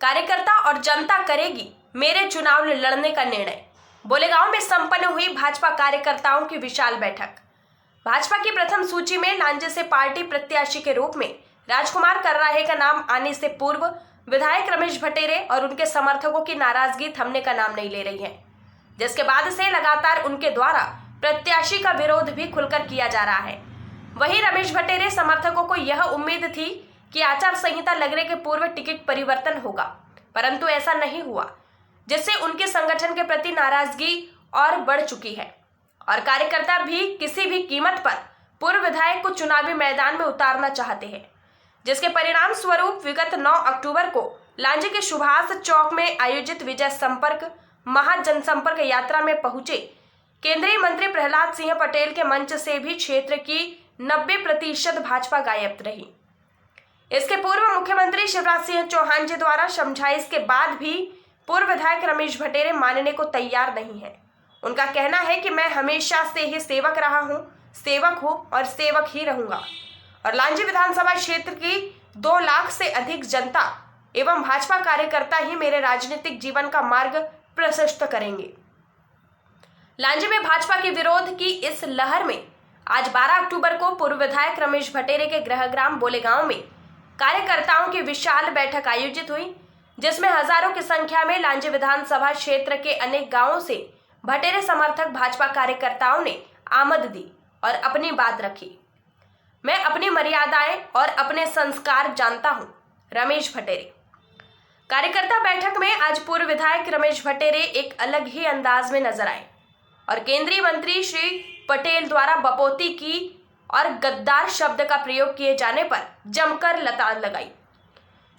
कार्यकर्ता और जनता करेगी मेरे चुनाव लड़ने का निर्णय। बोलेगांव में संपन्न हुई भाजपा कार्यकर्ताओं की विशाल बैठक। भाजपा की प्रथम सूची में लांजे से पार्टी प्रत्याशी के रूप में राजकुमार कर्राहे का नाम आने से पूर्व विधायक रमेश भट्टेरे और उनके समर्थकों की नाराजगी थमने का नाम नहीं ले रही है, जिसके बाद से लगातार उनके द्वारा प्रत्याशी का विरोध भी खुलकर किया जा रहा है। वहीं रमेश भट्टेरे समर्थकों को यह उम्मीद थी कि आचार संहिता लगने के पूर्व टिकट परिवर्तन होगा, परंतु ऐसा नहीं हुआ, जिससे उनके संगठन के प्रति नाराजगी और बढ़ चुकी है और कार्यकर्ता भी किसी भी कीमत पर पूर्व विधायक को चुनावी मैदान में उतारना चाहते हैं, जिसके परिणाम स्वरूप विगत 9 अक्टूबर को लांजे के सुभाष चौक में आयोजित विजय संपर्क महाजनसंपर्क यात्रा में पहुंचे केंद्रीय मंत्री प्रहलाद सिंह पटेल के मंच से भी क्षेत्र की 90% भाजपा गायब रही। इसके पूर्व मुख्यमंत्री शिवराज सिंह चौहान जी द्वारा समझाइश के बाद भी पूर्व विधायक रमेश भट्टेरे मानने को तैयार नहीं है। उनका कहना है कि मैं हमेशा से ही सेवक रहा हूं, सेवक हूं और सेवक ही रहूंगा और लांजी विधानसभा क्षेत्र की 2 लाख से अधिक जनता एवं भाजपा कार्यकर्ता ही मेरे राजनीतिक जीवन का मार्ग प्रशस्त करेंगे। लांजी में भाजपा के विरोध की इस लहर में आज 12 अक्टूबर को पूर्व विधायक रमेश भट्टेरे के गृहग्राम बोलेगांव में कार्यकर्ताओं की विशाल बैठक आयोजित हुई, जिसमें हजारों की संख्या में लांजी विधानसभा क्षेत्र के अनेक गांवों से भट्टेरे समर्थक भाजपा कार्यकर्ताओं ने आमद दी और अपनी बात रखी। मैं अपनी मर्यादाएं और अपने संस्कार जानता हूं, रमेश भट्टेरे। कार्यकर्ता बैठक में आज पूर्व विधायक रमेश भट्टेरे एक अलग ही अंदाज में नजर आए और केंद्रीय मंत्री श्री पटेल द्वारा बपोती की और गद्दार शब्द का प्रयोग किए जाने पर जमकर लताड़ लगाई।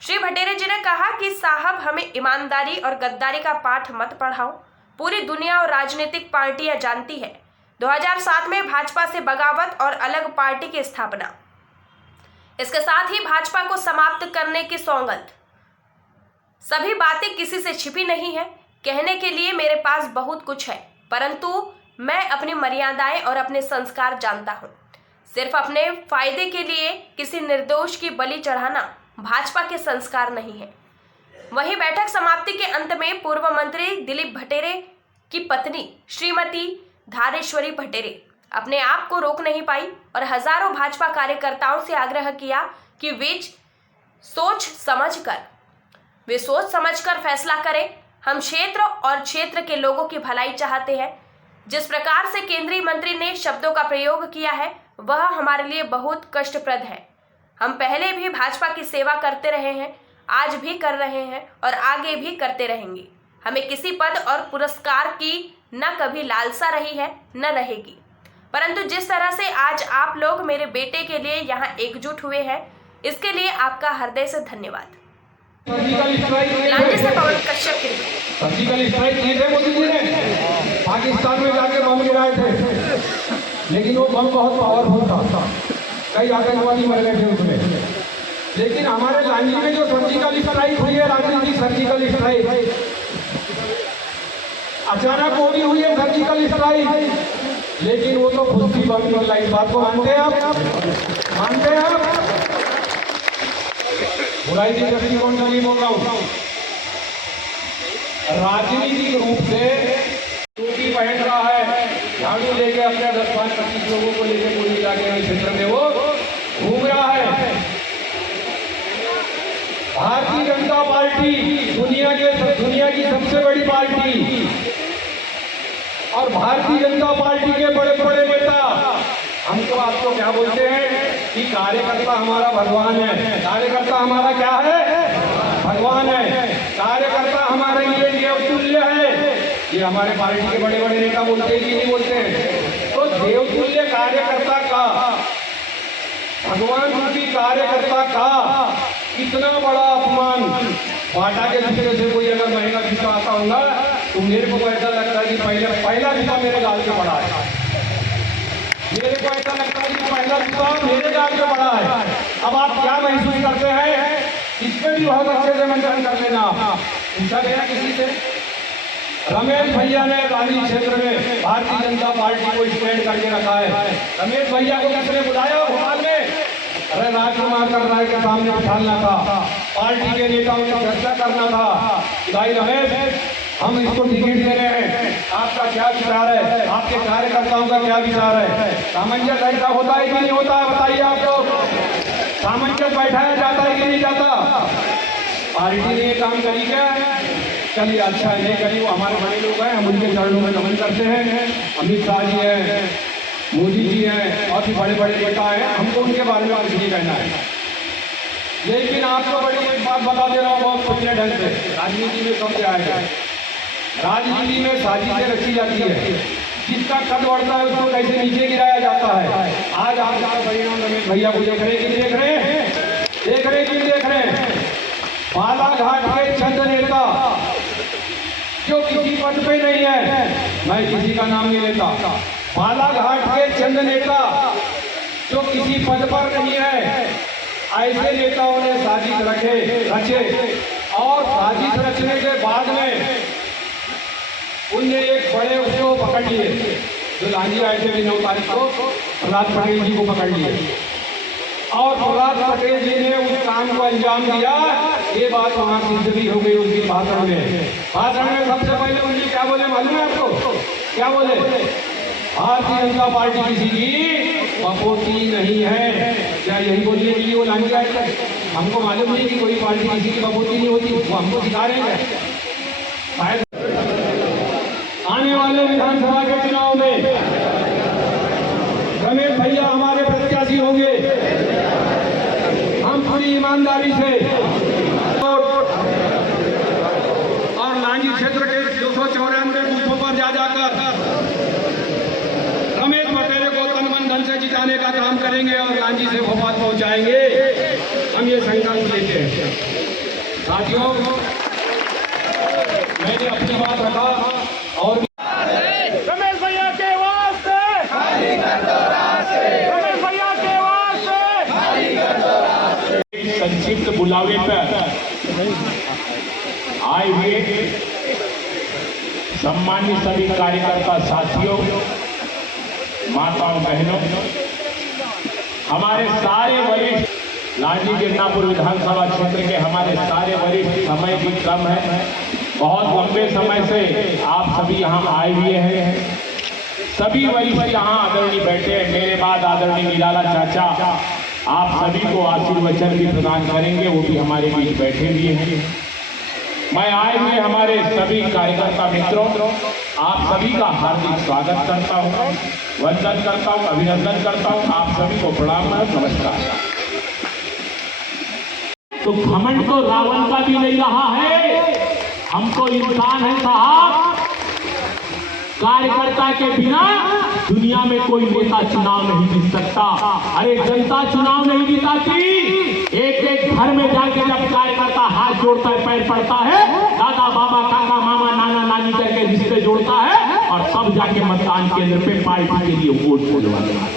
श्री भट्टेरे जी ने कहा कि साहब हमें ईमानदारी और गद्दारी का पाठ मत पढ़ाओ। पूरी दुनिया और राजनीतिक पार्टियां जानती है 2007 में भाजपा से बगावत और अलग पार्टी की स्थापना, इसके साथ ही भाजपा को समाप्त करने की सौगंध। सभी बातें किसी से छिपी नहीं है। कहने के लिए मेरे पास बहुत कुछ है, परंतु मैं अपनी मर्यादाएं और अपने संस्कार जानता हूं। सिर्फ अपने फायदे के लिए किसी निर्दोष की बलि चढ़ाना भाजपा के संस्कार नहीं है। वहीं बैठक समाप्ति के अंत में पूर्व मंत्री दिलीप भट्टेरे की पत्नी श्रीमती धारेश्वरी भट्टेरे अपने आप को रोक नहीं पाई और हजारों भाजपा कार्यकर्ताओं से आग्रह किया कि वे सोच समझकर फैसला करें। हम क्षेत्र और क्षेत्र के लोगों की भलाई चाहते हैं। जिस प्रकार से केंद्रीय मंत्री ने शब्दों का प्रयोग किया है वह हमारे लिए बहुत कष्टप्रद है। हम पहले भी भाजपा की सेवा करते रहे हैं, आज भी कर रहे हैं और आगे भी करते रहेंगे। हमें किसी पद और पुरस्कार की न कभी लालसा रही है न रहेगी, परंतु जिस तरह से आज आप लोग मेरे बेटे के लिए यहाँ एकजुट हुए हैं, इसके लिए आपका हृदय से धन्यवाद। लांजी से पवन कश्यप की सर्जिकल स्ट्राइक किए थे मोदी जी ने, पाकिस्तान में जाके बम गिराए थे, लेकिन वो बम बहुत पावरफुल था, कई आतंकवादी मर गए थे उसमें। लेकिन हमारे लांजी में जो सर्जिकल स्ट्राइक हुई है, राजनीतिक सर्जिकल स्ट्राइक, अचानक होगी हुई है सर्जिकल स्ट्राइक, लेकिन वो तो खुद ही बम निकला। इस बात को मानते हैं आप? मानते हैं आप? बुराई की दृष्टिकोण से नहीं बोल रहा हूं, राजनीतिक रूप से टोपी पहन रहा है, झाड़ू लेके अपने 10-25 लोगों को लेके पूरी इलाके में क्षेत्र में वो घूम रहा है। भारतीय जनता पार्टी दुनिया की सबसे बड़ी पार्टी और भारतीय जनता पार्टी के बड़े बड़े नेता हमको आपको क्या बोलते हैं कि कार्यकर्ता हमारा भगवान है। कार्यकर्ता हमारा क्या है? भगवान है। कार्यकर्ता हमारे लिए देवतुल्य है। ये हमारे पार्टी के बड़े बड़े नेता बोलते हैं कि नहीं बोलते हैं? तो देवतुल्य कार्यकर्ता का, भगवान रूपी कार्यकर्ता का कितना बड़ा अपमान। बाटा के दूसरे से कोई अगर महंगा जूता आता होगा तो मेरे को ऐसा लगता है कि पहला जूता मेरे गाल पे पड़ा है। मेरे को ऐसा लगता है कि पहला जूता मेरे गाल पे पड़ा है। अब आप क्या महसूस करते हैं, इसमें भी बहुत अच्छे से मंथन कर लेना। पूछा गया किसी से, रमेश भैया ने लांजी क्षेत्र में भारतीय जनता पार्टी को स्टैंड करके रखा है। रमेश भैया को किसने बुलाया भोपाल में? अरे राजकुमार राय के सामने बिठाना था, पार्टी के नेताओं से चर्चा करना था कि भाई रमेश, हम इसको टिकट दे रहे हैं, आपका क्या विचार है, आपके कार्यकर्ताओं का क्या विचार है। सामंजस्य ऐसा होता है कि नहीं होता है, बताइए आप लोग। सामंजस्य बैठाया जाता है कि नहीं जाता। पार्टी ने ये काम करी क्या? चलिए अच्छा नहीं करी, वो हमारे बड़े लोग हैं, हम उनके चरणों में नमन करते हैं। अमित शाह जी हैं, मोदी जी हैं और भी बड़े बड़े नेता हैं, हमको उनके बारे में कुछ नहीं कहना है। लेकिन आपको बड़ी एक बात बता दे रहा हूँ बहुत खुले ढंग से, राजनीति में कब आएगा। राजनीति में साजिशें रखी जाती है, जिसका कद बढ़ता है उसको कैसे नीचे गिराया जाता है। आज आप जहाँ परिणाम रमेश भैया को देख रहे हैं कि देख रहे हैं, देख रहे कि देख रहे हैं। बालाघाट के चंद नेता जो किसी पद पे नहीं है, मैं किसी का नाम नहीं लेता, बालाघाट के चंद नेता जो किसी पद पर नहीं है, ऐसे नेताओं ने साजिश रचे और साजिश रचने के बाद में उनने एक बड़े उसको पकड़ लिए, जो लांजी आए थे 9 तारीख को, प्रहलाद पटेल जी को पकड़ लिए और प्रहलाद पटेल जी ने उस काम को अंजाम दिया। ये बात वहाँ सिद्ध भी हो गई उनके भाषण में। भाषण में सबसे पहले उनकी क्या बोले मालूम है आपको? क्या बोले? भारतीय जनता पार्टी किसी की बपोती नहीं है। क्या यही बोलिए कि वो लांजी आए थे? हमको मालूम नहीं कि कोई पार्टी किसी की बपोती नहीं होती, वो हमको सिखा रहे हैं। शायद आने वाले विधानसभा के चुनाव में रमेश भैया हमारे प्रत्याशी होंगे। हम पूरी ईमानदारी से और लांजी क्षेत्र के 294 बूथों पर जा जाकर रमेश पटेल को तन मन धन से जिताने का काम करेंगे और लांजी से भोपाल पहुंचाएंगे। हम ये संकल्प लेते हैं। साथियों, मैंने अपनी बात रखा और रमेश भैया के वास्ते, रमेश भैया के वास्ते संक्षिप्त बुलावे पर आए हुए सम्मानित सभी कार्यकर्ता साथियों, माताओं, बहनों, हमारे सारे वरिष्ठ लांजी गिरनापुर विधानसभा क्षेत्र के हमारे सारे वरिष्ठ, समय भी कम है, बहुत लंबे समय से आप सभी यहाँ आए हुए हैं। सभी वरिष्ठ यहाँ आदरणीय बैठे हैं। मेरे बाद आदरणीय निराला चाचा आप सभी को आशीर्वचन भी प्रदान करेंगे, वो भी हमारे बीच बैठे हुए हैं। मैं आए हुए हमारे सभी कार्यकर्ता मित्रों, आप सभी का हार्दिक स्वागत करता हूँ, वंदन करता हूँ, अभिनंदन करता हूँ। आप सभी को प्रणाम और नमस्कार। तो घमंड तो रावण का भी नहीं रहा है, हम तो इंसान है साहब। कार्यकर्ता के बिना दुनिया में कोई नेता चुनाव नहीं जीत सकता। अरे जनता चुनाव नहीं जिताती। एक एक घर में जाके जब कार्यकर्ता हाथ जोड़ता है, पैर पड़ता है, दादा बाबा काका मामा नाना नानी करके रिश्ते जोड़ता है और तब जाके मतदान केंद्र पे पार्टी के लिए वोट डालता है।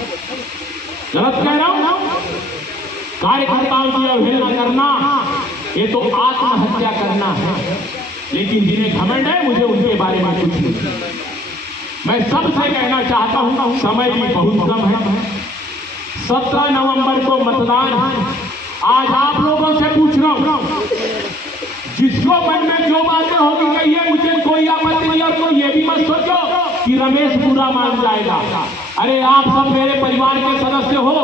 गलत कह रहा हूं? कार्यकर्ताओं की अवहेलना करना ये तो आत्महत्या करना है। लेकिन जिन्हें घमंड है, मुझे उनके बारे में कुछ नहीं। मैं सबसे कहना चाहता हूं, समय भी बहुत कम है। 17 नवंबर को मतदान। आज आप लोगों से पूछ रहा हूं, जिसको मन में जो बातें होगी कहिए, मुझे कोई आपत्ति नहीं। और कोई ये भी मत सोचो कि रमेश बुरा मान जाएगा। अरे आप सब मेरे परिवार के सदस्य हो।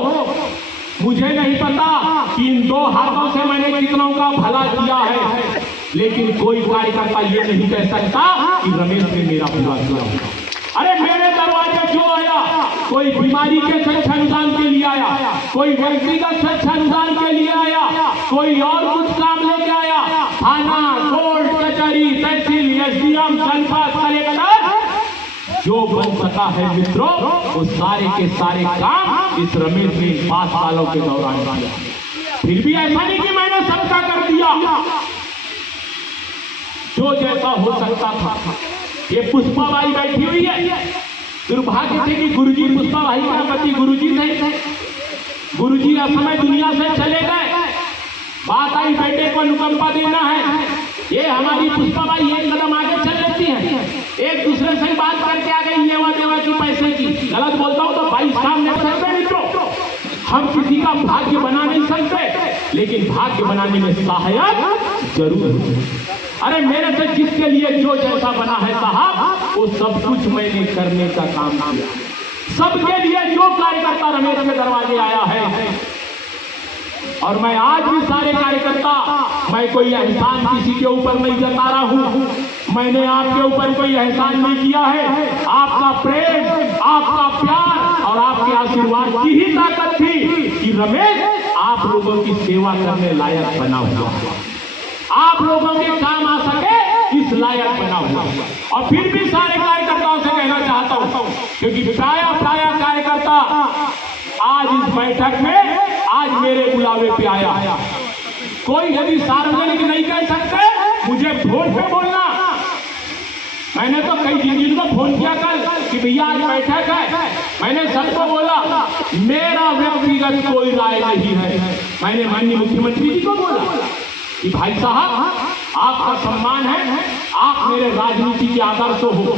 मुझे नहीं पता कि इन 2 हाथों से मैंने कितनों का भला किया है, लेकिन कोई कार्यकर्ता ये नहीं कह सकता कि रमेश ने मेरा बुरा किया। अरे मेरे दरवाजे जो आया, कोई बीमारी के स्वच्छानुदान के लिए आया, कोई व्यक्तिगत स्वच्छानुदान के लिए आया, कोई और कुछ काम लेके आया, थाना, कोर्ट कचहरी, तहसील, एसडीएम, जनपद, कलेक्टर, जो बन सका है मित्रों, वो सारे के सारे काम इस रमेश ने 5 सालों के दौरान किया। फिर भी ऐसा नहीं कि मैंने सबका कर दिया, जो जैसा हो सकता था। ये पुष्पाबाई बैठी हुई है, दुर्भाग्य से कि गुरुजी पुष्पाबाई का पति गुरुजी थे। गुरुजी असमय दुनिया से चले गए। बात आई बेटे को अनुकंपा देना है, ये हमारी पुष्पाबाई एक कदम आगे चल लेती है, एक दूसरे से बात करके आ गई लेवा देवा की पैसे की। गलत बोलता हूं तो भाई सामने मित्रों, हम किसी का भाग्य बना नहीं सकते, लेकिन भाग्य बनाने में सहायक जरूर है। अरे मेरे से जिसके लिए जो जैसा बना है साहब, वो सब कुछ मैंने करने का काम किया। सबके लिए जो कार्यकर्ता रमेश के दरवाजे आया है, और मैं आज भी सारे कार्यकर्ता, मैं कोई एहसान किसी के ऊपर नहीं जता रहा हूं, मैंने आपके ऊपर कोई एहसान नहीं किया है। आपका प्रेम, आपका प्यार और आपके आशीर्वाद की ही ताकत थी कि रमेश आप लोगों की सेवा करने लायक बना हुआ, आप लोगों के काम आ सके इस लायक बना हुआ। और फिर भी सारे कार्यकर्ताओं से कहना चाहता हूं, क्योंकि प्राय कार्यकर्ता आज इस बैठक में आज मेरे बुलावे पे आया। कोई यदि सार्वजनिक नहीं कह सकते, मुझे फोन पे बोलना। मैंने तो कई जिनको फोन किया कल कि भैया आज बैठक है, मैंने सबको बोला मेरा व्यक्तिगत कोई राय नहीं है। मैंने माननीय मुख्यमंत्री जी को बोला कि भाई साहब आपका सम्मान है, आप मेरे राजनीति के आदर्श हो।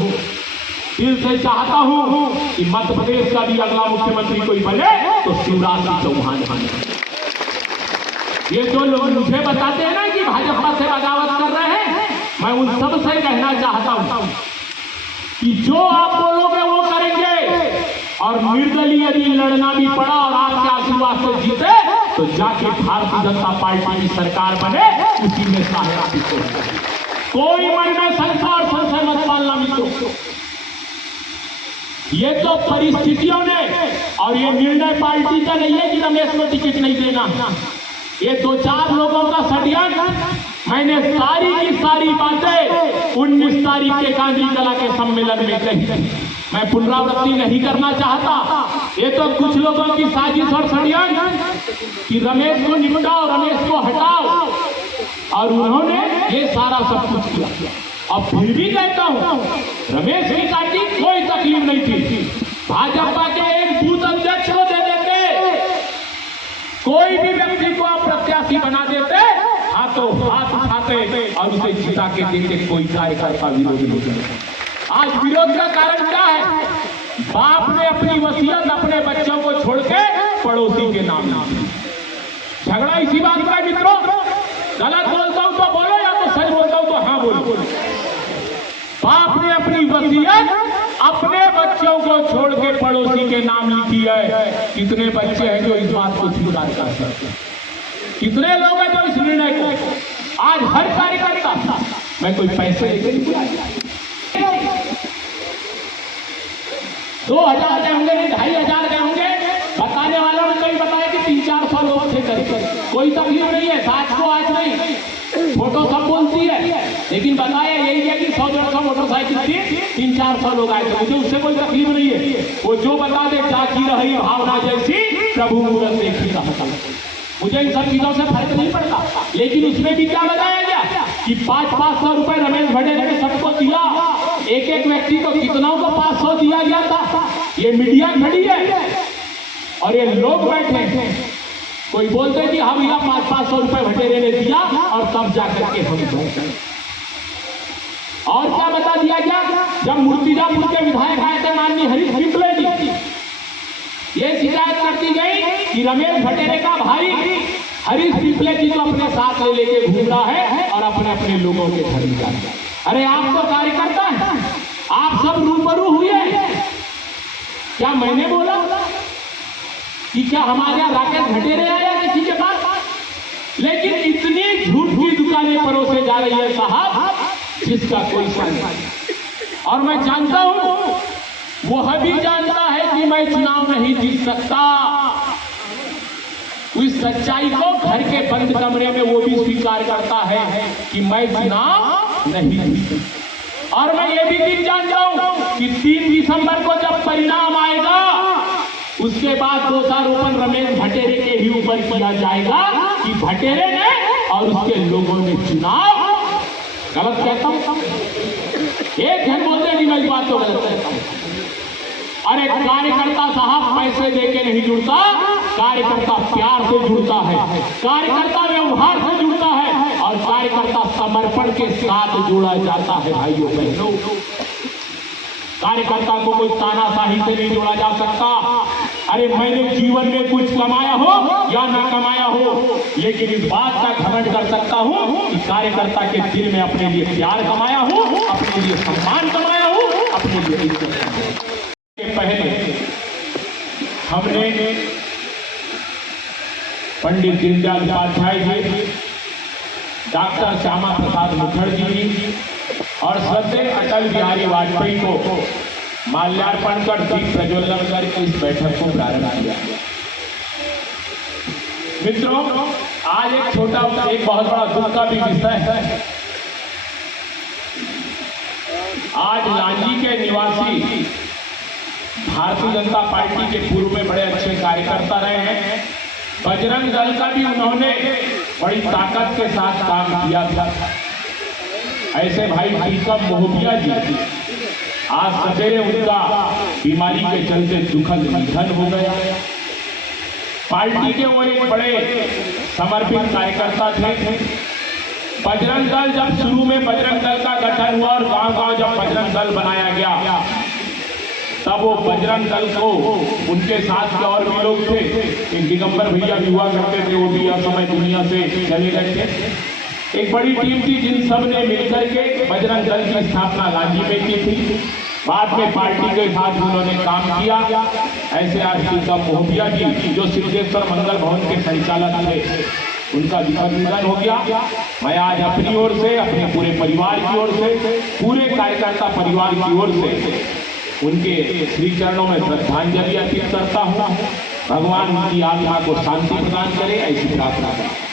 दिल से चाहता हूं कि मध्य प्रदेश का भी अगला मुख्यमंत्री कोई बने तो शिवराज सिंह चौहान बने। ये जो लोग मुझे बताते हैं ना कि भाजपा से बगावत कर रहे हैं, मैं उन सब से कहना चाहता हूं कि जो आप बोलोगे वो करेंगे, और निर्दलीय यदि लड़ना भी पड़ा और आपके आशीर्वाद से जीते तो जाके भारतीय जनता पार्टी की सरकार बने, उसी में सहायक हो। कोई मन में संशय और संशय मत पालना मित्रों। ये तो परिस्थितियों ने, और ये निर्णय पार्टी का नहीं है कि रमेश को टिकट नहीं देना, ये 2-4 लोगों का षड्यंत्र। मैंने सारी की सारी बातें 19 तारीख के गांधी कला के सम्मेलन में कही, मैं पुनरावृत्ति नहीं करना चाहता। ये तो कुछ लोगों की साजिश और षड्यंत्र कि रमेश को निपटाओ, रमेश को हटाओ, और उन्होंने ये सारा सब कुछ किया। अब फिर भी कहता हूं, रमेश की पार्टी कोई तकलीफ नहीं थी, भाजपा के एक बूथ अध्यक्ष को दे देते, कोई भी व्यक्ति को आप प्रत्याशी बना देते, हाथों हाथ उठाते और उसे जिता के देते, कोई कार्यकर्ता विरोध नहीं करता। आज विरोध का कारण क्या है? बाप ने अपनी वसीयत अपने बच्चों को छोड़ के पड़ोसी के नाम ली। झगड़ा इसी बात का मित्रों, गलत बोलता हूं तो बोलो, या तो सच बोलता हूं तो हाँ बोलो। बाप ने अपनी वसीयत अपने बच्चों को छोड़ के पड़ोसी के नाम लिखी है। कितने बच्चे हैं जो इस बात को स्वीकार कर सकते हैं? कितने लोग हैं जो इस निर्णय को, आज हर कार्यकर्ता, मैं कोई पैसे लेकर नहीं बुलाया, 2000 के होंगे, 2500 के होंगे, बताने वालों ने कभी बताया कि 300-400 लोग थे करीब। कोई तकलीफ नहीं है, 7 को आज नहीं, फोटो सब बोलती है, लेकिन बताया यही है कि 100-150 मोटरसाइकिल थी, 300-400 लोग आए थे। मुझे उससे कोई तकलीफ नहीं है, वो जो बता दे जाकी रही भावना जैसी प्रभु मूरत देखी रहता, मुझे इन सब चीजों से फर्क नहीं पड़ता। लेकिन उसमें भी क्या बताया गया कि 500-500 रुपए रमेश भटेरे ने सबको दिया, एक व्यक्ति को, कितनों को 500 दिया गया था। ये मीडिया खड़ी है और ये लोग बैठे हैं, कोई बोलते कि हम यहाँ 500-500 रुपए भटेरे ने दिया और तब जाकर के हम बैठे। और क्या बता दिया गया, जब मूर्तिजापुर के विधायक आए थे माननीय हरीश पिपले जी, ये शिकायत करती गई कि रमेश भटेरे का भाई हरीश पिपले जी को अपने साथ ले लेके घूम रहा है और अपने अपने लोगों के घर में जा रहा है। अरे आप तो कार्यकर्ता हैं, आप सब रूबरू हुए, क्या मैंने बोला कि क्या हमारे यहाँ राकेश भटेरे आया किसी के पास? लेकिन इतनी झूठ की दुकानें परोसे जा रही है साहब, जिसका कोई शक नहीं। और मैं जानता हूं, वह भी जानता है कि मैं चुनाव नहीं जीत सकता। उस सच्चाई को घर के बंद कमरे में वो भी स्वीकार करता है कि मैं चुनाव नहीं जीत। और मैं ये भी दिन जानता हूं कि 3 दिसंबर को जब परिणाम आएगा, उसके बाद दोषारोपण रमेश भटेरे के ही ऊपर किया जाएगा कि भटेरे ने और उसके लोगों ने चुनाव, गलत कहता हूं, एक जन बोलते नहीं, मैं इस बात को गलत कहता हूं। अरे कार्यकर्ता साहब पैसे देके नहीं जुड़ता, कार्यकर्ता प्यार से जुड़ता है, कार्यकर्ता व्यवहार से जुड़ता है, और कार्यकर्ता समर्पण के साथ जोड़ा जाता है। भाइयों बहनों, कार्यकर्ता को कोई तानाशाही से नहीं जोड़ा जा सकता। अरे मैंने जीवन में कुछ कमाया हो या ना कमाया हो, लेकिन इस बात का घमंड कर सकता हूं कि कार्यकर्ता के दिल में अपने लिए प्यार कमाया हूं, अपने लिए सम्मान कमाया हूं, अपने लिए इज्जत कमाया हूं। पहले हमने पंडित दीनदयाल उपाध्याय जी, डॉक्टर श्यामा प्रसाद मुखर्जी जी और श्रद्धेय अटल बिहारी वाजपेयी को माल्यार्पण कर दीप प्रज्वलन कर इस बैठक को प्रारंभ किया। मित्रों, आज एक बहुत बड़ा दुख का भी विषय है। आज लांजी के निवासी भारतीय जनता पार्टी के पूर्व में बड़े अच्छे कार्यकर्ता रहे हैं। बजरंग दल का भी उन्होंने बड़ी ताकत के साथ काम किया था। ऐसे भाई टीकम मोहबिया जी आज सवेरे उनका बीमारी के चलते दुखद निधन हो गया। पार्टी के वो एक बड़े समर्पित कार्यकर्ता थे। बजरंग दल जब शुरू में बजरंग दल का गठन हुआ और गांव-गांव जब बजरंग दल बनाया गया, तब वो बजरंग दल को उनके साथ के और भी लोग थे, एक दिगंबर भैया भी हुआ करते थे, वो भी असमय दुनिया से चले गए थे। एक बड़ी टीम थी जिन सब ने मिलकर के बजरंग दल की स्थापना लांजी में की थी। बाद में पार्टी के साथ उन्होंने काम किया। ऐसे आज टीकम मोहबिया जी जो सिद्धेश्वर मंगल भवन के संचालक थे, उनका दुखद निधन हो गया। मैं आज अपनी ओर से, अपने पूरे परिवार की ओर से, पूरे कार्यकर्ता परिवार की ओर से उनके श्री चरणों में श्रद्धांजलि अर्पित करता हूँ। भगवान उनकी आत्मा को शांति प्रदान करे, ऐसी प्रार्थना करता।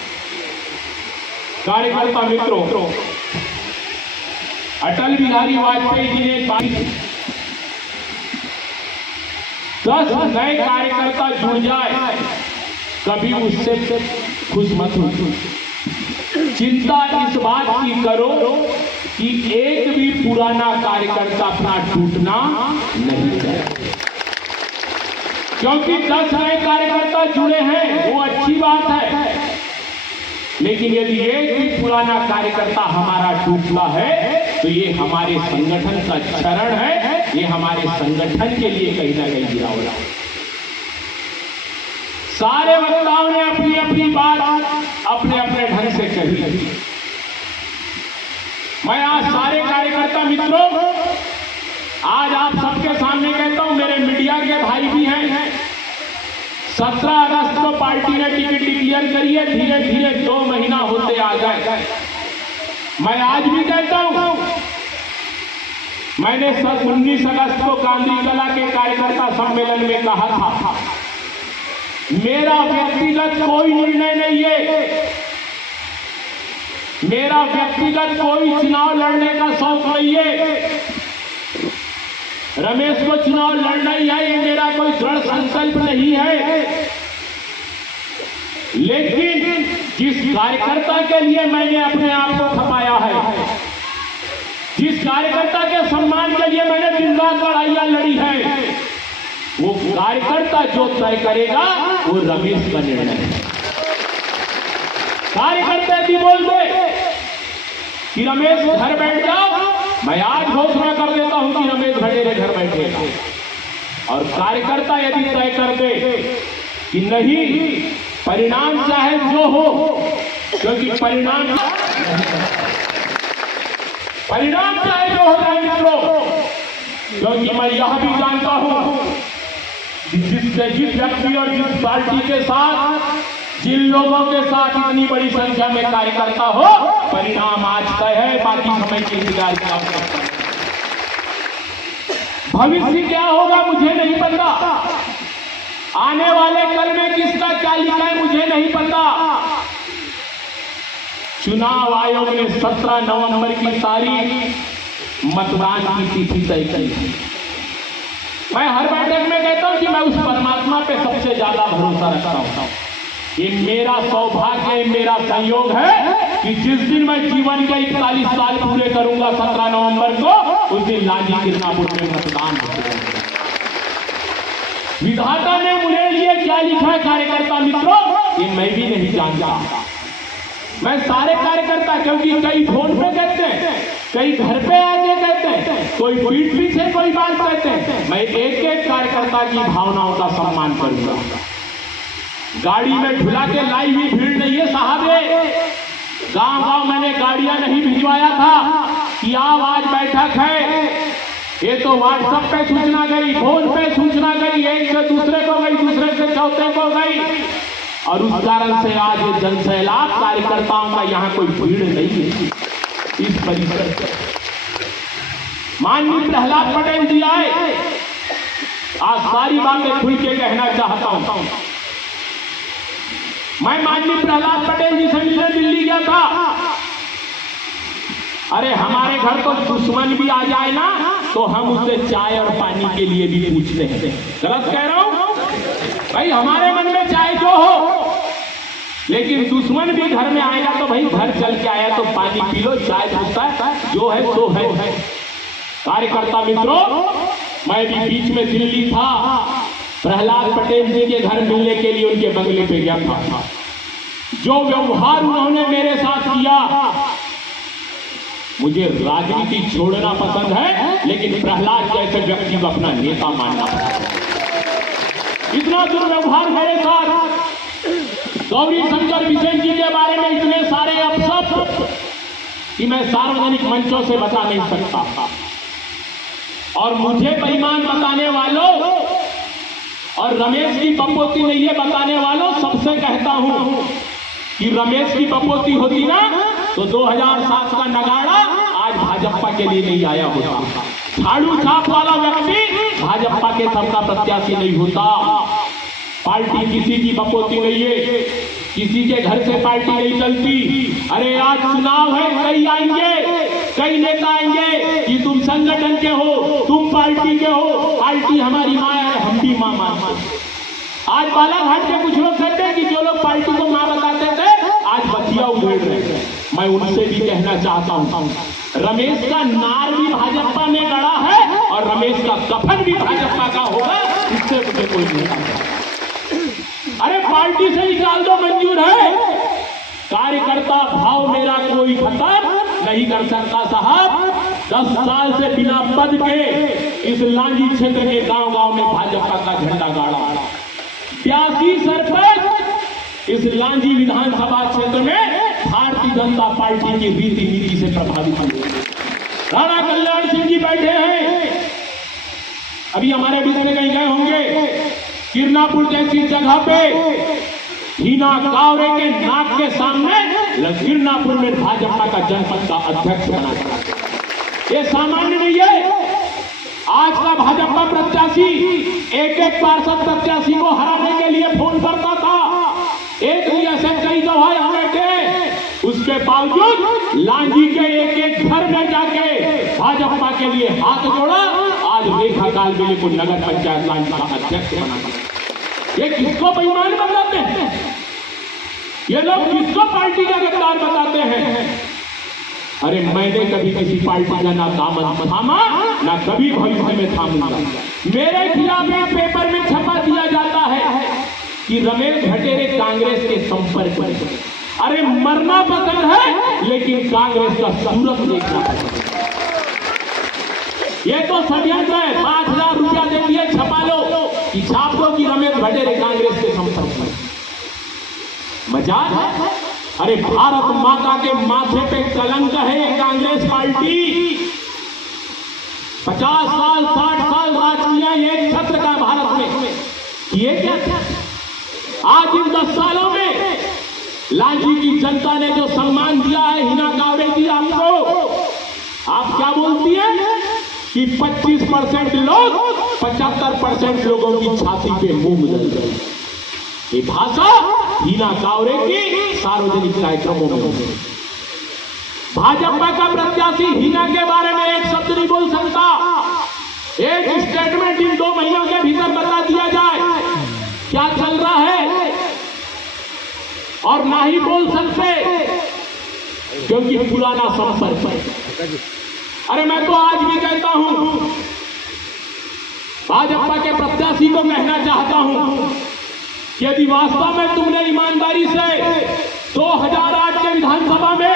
कार्यकर्ता मित्रों, अटल बिहारी वाजपेयी जी ने 10 नए कार्यकर्ता जुड़ जाए, कभी उससे खुश मत हो। चिंता इस बात की करो कि एक भी पुराना कार्यकर्ता अपना टूटना नहीं चाहिए, क्योंकि 10 नए कार्यकर्ता जुड़े हैं वो अच्छी बात है, लेकिन यदि एक भी पुराना कार्यकर्ता हमारा टूटता है तो ये हमारे संगठन का क्षरण है, ये हमारे संगठन के लिए कहीं ना कहीं गिरावट है। सारे वक्ताओं ने अपनी अपनी बात अपने अपने ढंग से कही। मैं आज सारे कार्यकर्ता मित्रों, आज आप सबके सामने कहता हूं, मेरे मीडिया के भाई भी हैं। 17 अगस्त को पार्टी ने टिकट डिक्लेयर करी है, धीरे धीरे 2 महीना होते आ गए। मैं आज भी कहता हूं, मैंने 19 अगस्त को कांदी कला के कार्यकर्ता सम्मेलन में कहा था, मेरा व्यक्तिगत कोई निर्णय नहीं है, मेरा व्यक्तिगत कोई चुनाव लड़ने का शौक नहीं है, रमेश को चुनाव लड़ना ही है, ये मेरा कोई दृढ़ संकल्प नहीं है। लेकिन जिस कार्यकर्ता के लिए मैंने अपने आप को खपाया है, जिस कार्यकर्ता के सम्मान के लिए मैंने दिन रात लड़ाइयां लड़ी है, वो कार्यकर्ता जो तय करेगा वो रमेश का निर्णय है। कार्यकर्ता भी बोलते कि रमेश घर बैठ जाओ, मैं आज घोषणा कर देता हूं कि रमेश भटेरे घर बैठेगा। और कार्यकर्ता यदि तय कर दे कि नहीं, परिणाम चाहे जो हो, क्योंकि परिणाम चाहे जो हो जाए मित्रों, क्योंकि मैं यह भी जानता हूं जिस व्यक्ति और जिस पार्टी के साथ, जिन लोगों के साथ इतनी बड़ी संख्या में कार्यकर्ता हो, परिणाम आज तय है, बाकी समय की इंतजार का। भविष्य क्या होगा मुझे नहीं पता, आने वाले कल में किसका क्या लिखा है मुझे नहीं पता। चुनाव आयोग ने 17 नवंबर की तारीख मतदान की तिथि तय की। मैं हर बैठक में कहता हूं कि मैं उस परमात्मा पे सबसे ज्यादा भरोसा रखता हूं। ये मेरा सौभाग्य, मेरा संयोग है कि जिस दिन मैं जीवन के 41 साल पूरे करूंगा 17 नवंबर को, उस दिन लांजी किरनापुर में मतदान होगा। विधाता ने मुझे लिए क्या लिखा है कार्यकर्ता मित्रों, ये मैं भी नहीं जानता, मैं सारे कार्यकर्ता, क्योंकि कई फोन पे कहते हैं, कई घर पे आके कहते हैं, कोई पीठ पीछे कोई बात कहते हैं, मैं एक एक कार्यकर्ता की भावनाओं का सम्मान करूंगा। गाड़ी में ढुला के लाई हुई भीड़ नहीं है साहबे, गांव गांव मैंने गाड़ियां नहीं भिजवाया था कि आओ आज बैठक है। ये तो व्हाट्सएप पे सूचना गई, फोन पे सूचना गई, एक से दूसरे को गई, दूसरे से चौथे को गई, और उस कारण से आज ये जनसैलाब कार्यकर्ताओं का यहाँ कोई भीड़ नहीं है इस परिसर से। माननीय प्रहलाद पटेल जी आए, आज सारी बातें खुल के कहना चाहता हूं। मैं माननीय प्रहलाद पटेल जी से मिलने दिल्ली गया था। अरे हमारे घर तो दुश्मन भी आ जाए ना तो हम उससे चाय और पानी के लिए भी पूछते हैं। गलत कह रहा हूं भाई? हमारे मन में चाहे जो हो, लेकिन दुश्मन भी घर में आएगा तो भाई घर चल के आया तो पानी पी लो, चाय पूछता है, जो है सो है। कार्यकर्ता मित्रों, मैं भी बीच में दिल्ली था, प्रहलाद पटेल जी के घर मिलने के लिए उनके बंगले पे गया था। जो व्यवहार उन्होंने मेरे साथ किया, मुझे राजनीति छोड़ना पसंद है, लेकिन प्रहलाद जैसे व्यक्ति को अपना नेता मानना पसंद है। इतना दुर्व्यवहार मेरे साथ, गौरी शंकर बिसेन जी के बारे में इतने सारे अपशब्द कि मैं सार्वजनिक मंचों से बता नहीं सकता। और मुझे बेईमान बताने वालों और रमेश की बपोती नहीं है बताने वालों, सबसे कहता हूं कि रमेश की बपोती होती ना तो 2007 का नगाड़ा आज भाजपा के लिए नहीं आया होता। झाड़ू छाप वाला व्यक्ति भाजपा के सबका प्रत्याशी नहीं होता। पार्टी किसी की बपोती नहीं है, किसी के घर से पार्टी नहीं चलती। अरे आज चुनाव है, कई आएंगे, कई नेता आएंगे कि तुम संगठन के हो, तुम पार्टी के हो, पार्टी हमारी माँ है, हम भी माँ मानते। आज बालाघाट के कुछ लोग कहते हैं कि जो लोग पार्टी को माँ बताते थे आज बतिया उधेड़ रहे हैं। मैं उनसे भी कहना चाहता हूं, रमेश का नार भी भाजपा ने गढ़ा है और रमेश का कफन भी भाजपा का होगा, इससे मुझे कोई नहीं। अरे पार्टी से निकाल दो, मंजूर है। कार्यकर्ता भाव मेरा कोई खत्म नहीं कर सकता साहब। 10 साल से बिना पद के इस लांजी क्षेत्र के गांव गांव में भाजपा का झंडा गाड़ा। 82 सरपंच इस लांजी विधानसभा क्षेत्र में भारतीय जनता पार्टी की रीति नीति से प्रभावित हुए। राणा कल्याण सिंह जी बैठे हैं, अभी हमारे बीच में कहीं गए होंगे। किरनापुर जैसी जगह पे हिना कावरे के नाक के सामने किरनापुर में भाजपा का जनपद का अध्यक्ष बना। ये सामान्य नहीं है। आज का भाजपा प्रत्याशी एक एक पार्षद प्रत्याशी को हराने के लिए फोन करता था। एक ही ऐसे कई गवाह बैठे, उसके बावजूद लांजी के एक एक घर में जाके भाजपा के लिए हाथ जोड़ा। आज रेखा कालबेले को नगर पंचायत लांजी का अध्यक्ष बना। ये किसको बेईमान बताते हैं? ये लोग किसको पार्टी का गद्दार बताते हैं? अरे मैंने कभी किसी पार्टी का ना दामन थामा, ना कभी भविष्य में थामूंगा। मेरे खिलाफ एक पेपर में छपा दिया जाता है कि रमेश भटेरे कांग्रेस के संपर्क में। अरे मरना पसंद है, लेकिन कांग्रेस का सूरत देखना पसंद है। ये तो षड्यंत्र है। 5000 रुपया दे दिए, छपा लो कि छाप दो कि रमेश भटेरे कांग्रेस के संपर्क में। मजाक है? अरे भारत माता के माथे पे कलंक है ये कांग्रेस पार्टी। 50 साल 60 साल राज किया एक छत्र का भारत में, ये क्या था? आज इन 10 सालों में लांजी की जनता ने जो सम्मान दिया है, हिना कावरे जी आपको, आप क्या बोलती है कि 25% लोग 75% लोगों की छाती पे मूंग दल गए। ये भाषा हिना कावरे की सार्वजनिक कार्यक्रमों में होगी। भाजपा का प्रत्याशी हिना के बारे में एक शब्द नहीं बोल सकता। एक स्टेटमेंट इन 2 महीनों के भीतर बता दिया जाए क्या चल रहा है, और ना ही बोल सकते क्योंकि पुराना संपर्क है। अरे मैं तो आज भी कहता हूं, भाजपा के प्रत्याशी को कहना चाहता हूं, यदि वास्तव में तुमने ईमानदारी से 2008 के विधान विधानसभा में,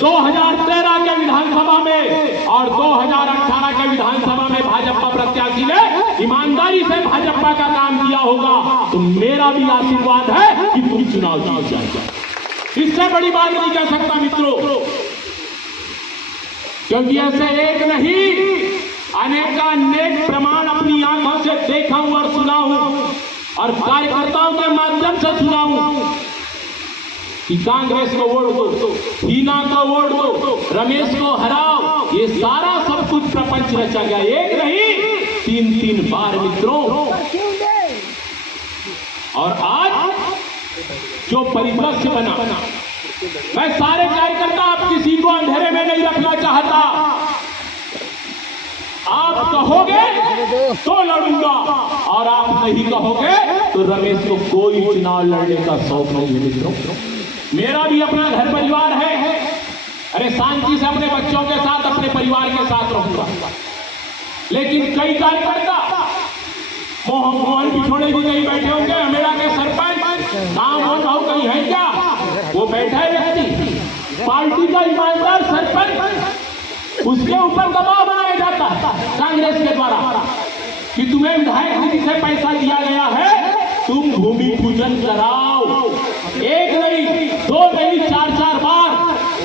2013 के विधानसभा में और 2018 के विधानसभा में भाजपा प्रत्याशी ने ईमानदारी से भाजपा का काम किया होगा, तो मेरा भी आशीर्वाद है कि तुम चुनाव जीत जाओगे। इससे बड़ी बात नहीं कह सकता मित्रों, क्योंकि ऐसे एक नहीं अनेकानेक प्रमाण अपनी आंखों से देखा हूं और सुना हूं और कार्यकर्ताओं के माध्यम से सुना हूं कि कांग्रेस को वोट दो, हीना को वोट दो, रमेश को हराओ, ये सारा सब कुछ प्रपंच रचा गया। एक नहीं 3-3 बार मित्रों। और आज जो परिदृश्य बना, मैं सारे कार्यकर्ता आप किसी को अंधेरे में नहीं रखना चाहता। आप कहोगे तो लड़ूंगा और आप नहीं कहोगे तो रमेश को कोई चुनाव लड़ने का शौक नहीं है मित्रों। मेरा भी अपना घर परिवार है, अरे शांति से अपने बच्चों के साथ, अपने परिवार के साथ रहूंगा। लेकिन कई कार्यकर्ता मोहन पिछोड़े जी कहीं बैठे होंगे, मेरा के सरपंच नाम और भाव कहीं है क्या, वो बैठा है व्यक्ति, पार्टी का ईमानदार सरपंच, उसके ऊपर दबाव बनाया जाता है कांग्रेस के द्वारा कि तुम्हें विधायक निधि से पैसा दिया गया है, तुम भूमि पूजन कराओ। एक नहीं, 2 नहीं, 4-4 बार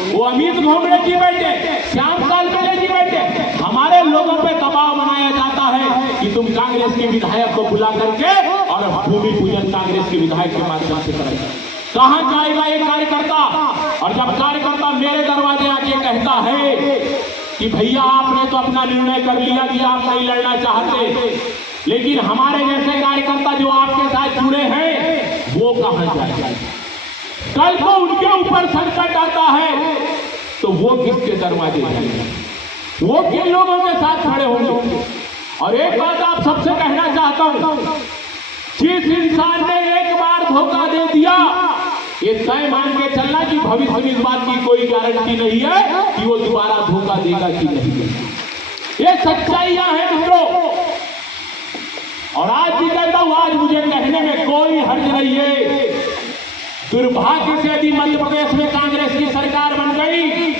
वो अमित घोंगड़े जी बैठे, श्याम कालपेले जी बैठे, हमारे लोगों पे दबाव बनाया जाता है कि तुम कांग्रेस के विधायक को बुला करके और भूमि पूजन कांग्रेस के विधायक के माध्यम से करेगा। कहां जाएगा ये कार्यकर्ता? और जब कार्यकर्ता मेरे दरवाजे आके कहता है कि भैया आपने तो अपना निर्णय कर लिया कि आप नहीं लड़ना चाहते, लेकिन हमारे जैसे कार्यकर्ता जो आपके साथ जुड़े हैं वो कहां जाएगा? कल को उनके ऊपर संकट आता है तो वो किसके दरवाजे जाएंगे? वो किन लोगों के साथ खड़े होंगे? और एक बात आप सबसे कहना चाहता हूं, जिस इंसान ने एक बार धोखा दे दिया, ये तय मान के चलना कि भविष्य में इस बात की कोई गारंटी नहीं है कि वो दोबारा धोखा देगा कि नहीं। ये सच्चाइयां हैं मित्रों। और आज भी कहता हूं, आज मुझे कहने में कोई हर्ज नहीं है। दुर्भाग्य से यदि मध्य प्रदेश में कांग्रेस की सरकार बन गई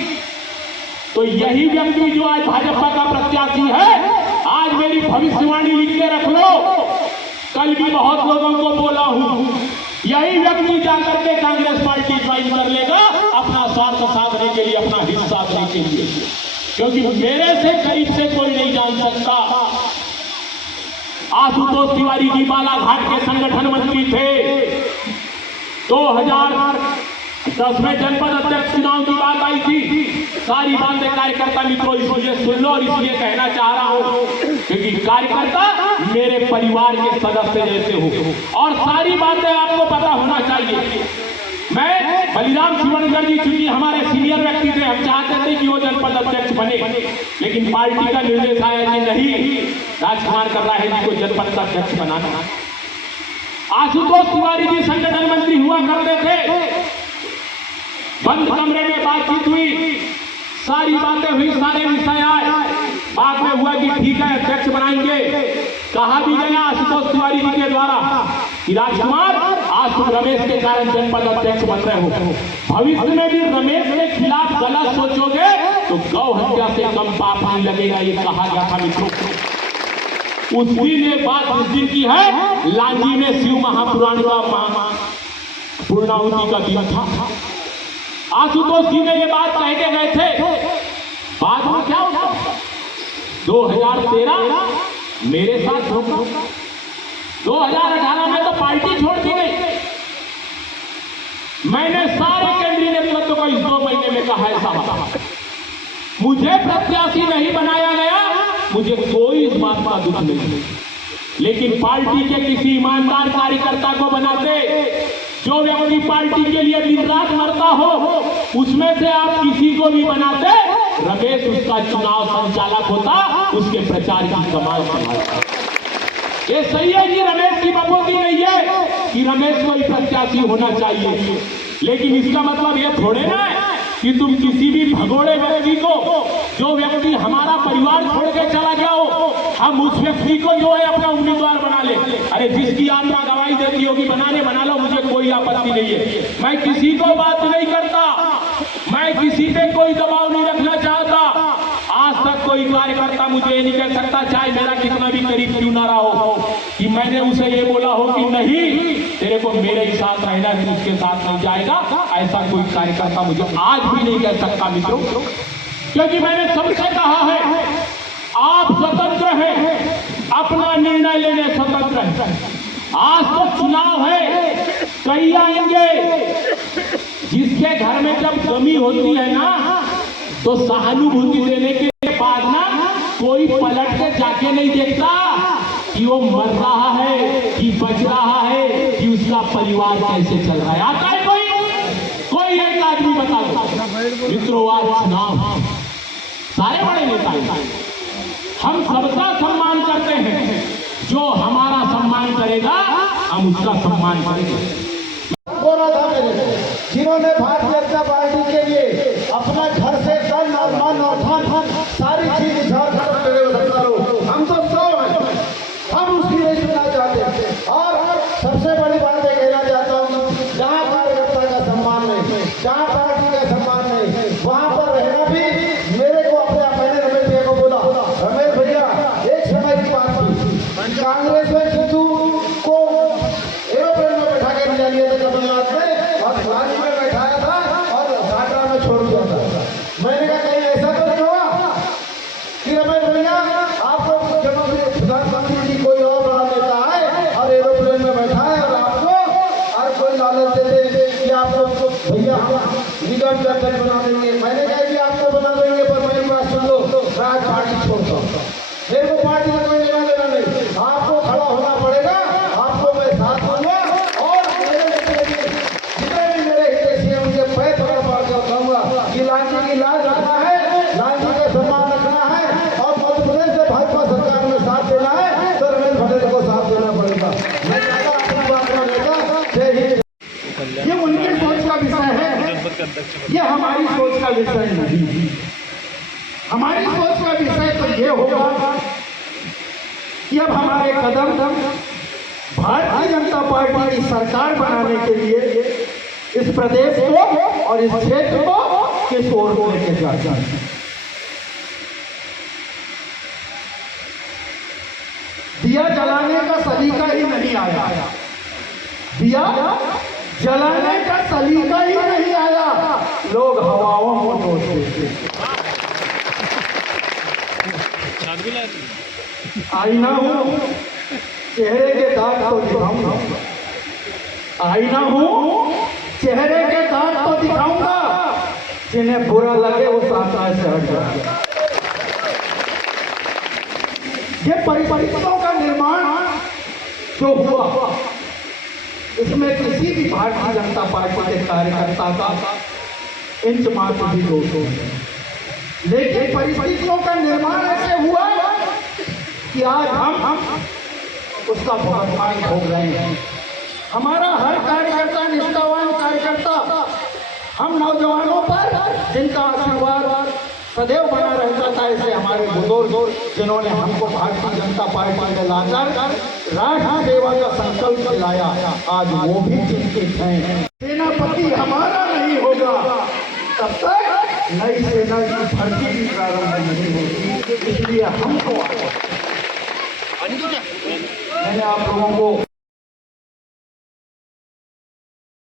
तो यही व्यक्ति जो आज भाजपा का प्रत्याशी है, आज मेरी भविष्यवाणी लिख के रख लो, कल भी बहुत लोगों को बोला हूं, यही व्यक्ति जाकर के कांग्रेस पार्टी ज्वाइन कर लेगा अपना स्वार्थ साधने के लिए, अपना हित साधने के लिए, क्योंकि मेरे से करीब से कोई नहीं जान सकता। आशुतोष तिवारी जी बालाघाट के संगठन मंत्री थे। 2010 में जनपद अध्यक्ष चुनाव की बात आई थी। सारी बातें कार्यकर्ता मित्रों इसलिए सुन लो और इसलिए कहना चाह रहा हूं क्योंकि कार्यकर्ता मेरे परिवार के सदस्य जैसे हो और सारी बातें आपको पता होना चाहिए। मैं बलिराम शिवनगर जी चूंकि हमारे सीनियर व्यक्ति थे, हम चाहते थे कि वो जनपद अध्यक्ष बने, लेकिन पार्टी का निर्देश आया कि नहीं, राजकुमार कर रहा है जी को जनपद का अध्यक्ष बनाना। आशुतोष तिवारी जी संगठन मंत्री हुआ करते थे, बंद कमरे में बातचीत हुई, सारी बातें हुई, सारे विषय आए, बाद में हुआ कि ठीक है अध्यक्ष बनाएंगे। कहा भी गया आशुतोष तिवारी जी के द्वारा कि राजकुमार आज तुम रमेश के कारण जनपद अध्यक्ष बन रहे हो, भविष्य में भी रमेश के खिलाफ गलत सोचोगे तो गौ हत्या से कम पाप नहीं लगेगा, ये कहा गया था मित्रों। उस दिन एक बात उस दिन की है, लांजी में शिव महापुराण का पूर्णाहुति का दिन था। आशुतोष जी ने ये बात कह के गए थे। बाद में क्या होता? 2013 मेरे साथ धोखा, 2018 में तो पार्टी छोड़ दी गई। मैंने सारे केंद्रीय नेतृत्व को इस 2 महीने में कहा है साहब, मुझे प्रत्याशी नहीं बनाया गया, मुझे कोई इस बात का दुख नहीं, लेकिन पार्टी के किसी ईमानदार कार्यकर्ता को बनाते, जो व्यक्ति पार्टी के लिए दिन रात मरता हो, उसमें से आप किसी को भी बनाते, रमेश उसका चुनाव संचालक होता, उसके प्रचार की कमान संभालता। ये सही है कि रमेश की बपोती नहीं है कि रमेश को ही प्रत्याशी होना चाहिए, लेकिन इसका मतलब ये थोड़े ना है कि तुम किसी भी भगोड़े व्यक्ति को, जो व्यक्ति हमारा परिवार छोड़ के चला गया हो, हम उस व्यक्ति को जो है अपना उम्मीदवार बना ले। अरे जिसकी आत्मा गवाही देती होगी बना लो, मुझे कोई आपत्ति नहीं है। मैं किसी को बात नहीं करता मैं किसी पे कोई दबाव नहीं रखना चाहता। आज तक कोई कार्यकर्ता मुझे ये नहीं कह सकता, चाहे मेरा कितना भी करीब क्यों ना रहा हो, कि मैंने उसे ये बोला हो कि नहीं तेरे को मेरे ही साथ रहना है, उसके साथ नहीं जाएगा। ऐसा कोई कार्यकर्ता मुझे आज भी नहीं कह सकता मित्रों, क्योंकि मैंने सबसे कहा है आप स्वतंत्र हैं, अपना निर्णय लेने स्वतंत्र हैं। आज तो चुनाव है, कई आएंगे, जिसके घर में जब कमी होती है ना तो सहानुभूति देने के बाद ना कोई पलट के जाके नहीं देखता कि वो मर रहा है कि बच रहा है कि उसका परिवार कैसे चल रहा है। आता है कोई एक आदमी बता दो मित्रों, आज चुनाव, सारे बड़े नेता हैं, हम सबका सम्मान करते हैं, जो हमारा सम्मान करेगा हम उसका सम्मान करेंगे। बोला था मेरे, जिन्होंने भारतीय जनता पार्टी के लिए अपना घर से तन और मन और धन सारी चीज झारखंड हम तो सौ हैं, हम उसकी नहीं सुनना चाहते। और सबसे बड़ी बात मैं कहना चाहता हूँ, जहाँ कार्यकर्ता का सम्मान नहीं, जहाँ पार्टी का सम्मान नहीं, वहाँ पर रहना भी मेरे को अपने मैंने रमेश भैया को बोला, रमेश भैया एक समय की बात थी, कांग्रेस में सिद्धू को एरोप्लेन में बैठा के लिया था कमलनाथ में और गाड़ी में बैठाया था और घाटा में छोड़ दिया था। मैंने कहा कहीं ऐसा तो नहीं हुआ कि रमेश भैया आपको प्रधानमंत्री जी कोई और बड़ा नेता है और एरोप्लेन में बैठा है और आपको और कोई लालच देते कि आपको भैया निगम अध्यक्ष बना देंगे। मैंने कहा कि आपको बना देंगे, पर मेरी बात सुन लो, राज पार्टी छोड़ता हूँ, मेरे को पार्टी में कोई लेना देना नहीं, आपको खड़ा होना पड़ेगा, आपको मैं साथ दूंगा और जितने भी मेरे हितैषी हैं उनके पैर पकड़ कर कहूंगा कि लालजी की लाज रखना है, लालजी का सम्मान रखना है और मध्य प्रदेश से भाजपा सरकार में साथ देना है तो रमेश पटेल को साथ देना पड़ेगा। मैं चाहता अपनी बात का नेता जय हिंद। ये उनकी सोच का विषय है, ये हमारी सोच का विषय नहीं। हमारी सोच का विषय तो ये होगा कि अब हमारे कदम भारतीय जनता पार्टी की सरकार बनाने के लिए इस प्रदेश को और इस क्षेत्र को किस ओर लेके जाए। दिया जलाने का सलीका ही नहीं आया, दिया जलाने का सलीका ही नहीं आया, लोग हवाओं को दोष देते। आईना हूँ, चेहरे के दाग तो दिखाऊंगा, आईना हूँ, चेहरे के दाग तो दिखाऊंगा, जिन्हें बुरा लगे वो सामने से हट जाए। ये परिस्थितियों का निर्माण जो हुआ इसमें किसी भी भारतीय जनता पार्टी के कार्यकर्ता का इंच मात्र भी दोष नहीं, लेकिन परिस्थितियों का निर्माण ऐसे हुआ कि आज हम उसका भुगतान भोग रहे हैं। हमारा हर कार्यकर्ता, निष्ठावान कार्यकर्ता, हम नौजवानों पर जिनका आशीर्वाद सदैव बना रहता था, ऐसे हमारे बुजुर्ग जिन्होंने हमको भारतीय जनता पार्टी में लाकर राष्ट्र सेवा का संकल्प दिलाया, आज वो भी चिंतित हैं। सेनापति हमारा नहीं होगा तब तक नई सेना की भर्ती भी प्रारंभ नहीं होगी। इसलिए हमको मैंने आप लोगों को